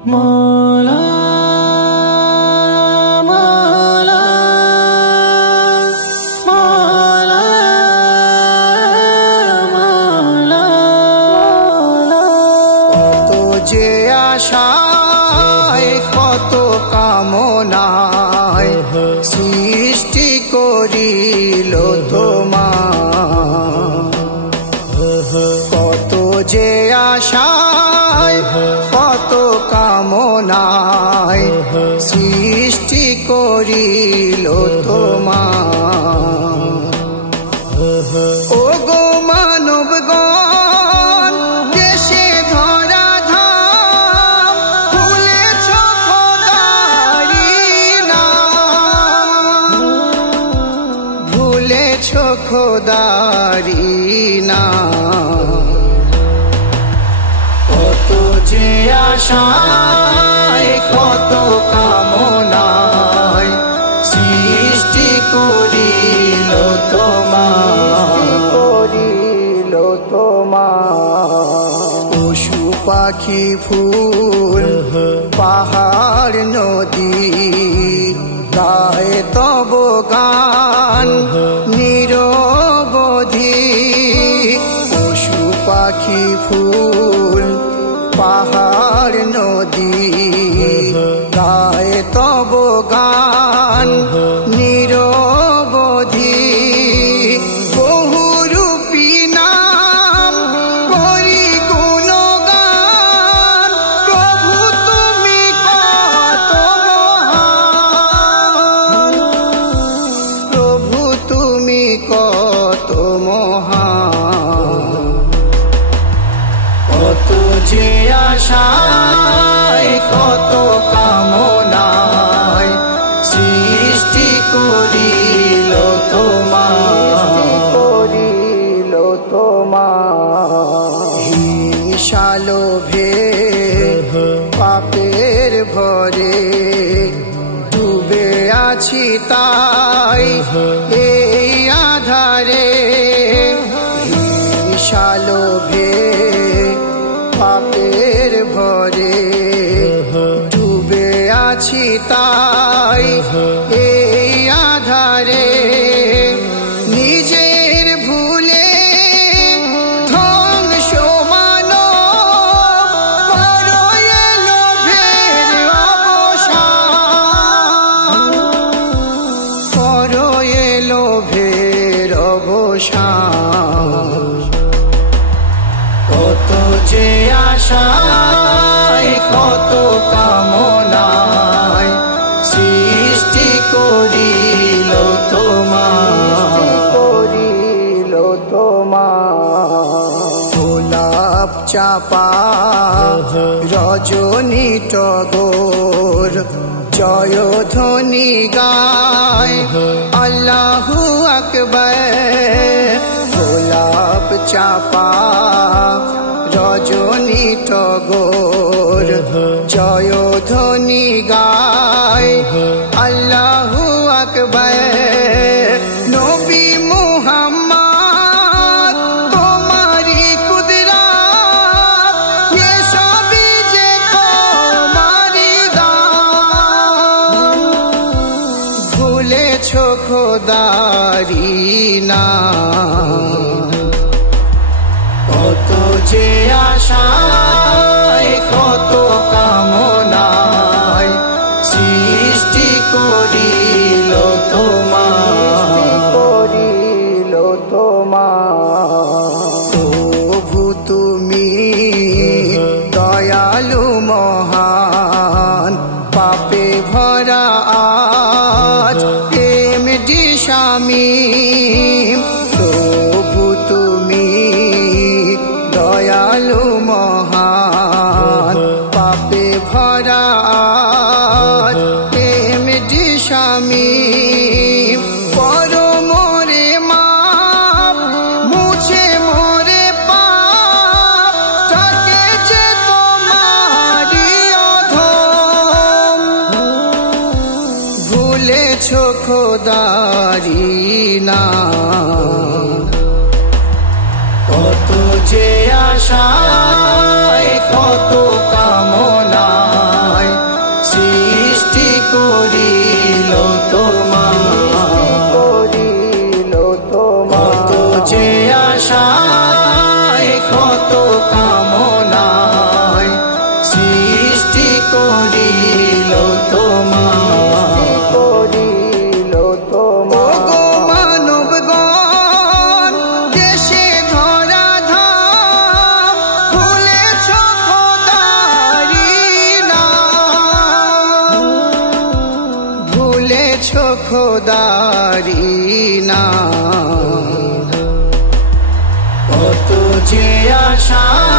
মওলা মওলা মওলা মওলা কত যে আশায় কত কামনায় সৃষ্টি করিল তোমার, কত যে আশায় কত কামনায় সৃষ্টি করিল তোমার। ও গো মানবগণ দেশে ধরা ধাম ভুলেছ খোদারি নাম, ভুলেছ খোদারি নাম। কত যে আশায় কত কামনায় সৃষ্টি করিল তোমার, পশু পাখি ফুল পাহাড় নদী গায়ে তব গান নিরবধি। পশু পাখি ফুল পাহাড় নদী গায়ে তব গান নিরবধি। বহুরূপী নাম করি গুণগান, প্রভু তুমি কত মহান, প্রভু তুমি কত মহান। কত যে আশায় কত কামনায় সৃষ্টি করিল তোমার, হিংসা লোভে পাপের ভরে ডুবে আছি তাই এই আধারে। হিংসা লোভে পাপের ভরে ডুবে আছি তাই এই আধারে। নিজের ভুলে ধ্বংস মানব করো এ লোভের অবসান, করো এ লোভের অবসান। কত যে আশায় কত কামনায় সৃষ্টি করিল তোমার, গোলাপ চাপা রজনী টগর জয়ধ্বনি গায় আল্লাহু আকবার। গোলাপ চাপা রজনী টগর জয়ধ্বনি গায় আল্লাহু আকবার। নবী মুহাম্মদ তোমারি কুদরত, এ সবই যে তোমারি দান, ভুলেছ খোদারি নাম। কত যে আশায় কত কামনায় সৃষ্টি করিল তোমার, প্রভু তুমি দয়ালু মহান, পাপে ভরা আজ এমডি শামীম। প্রভু তুমি দয়ালু মহান, পাপে ভরা আজ এমডি শামীম। পরো মোরে মাপ মুছে মোরে পাপ, ডাকেছে তোমারি অধম, ভুলেছ খোদারি নাম। কত যে আশায় কত কামনা খোদারি না, কত যে আশা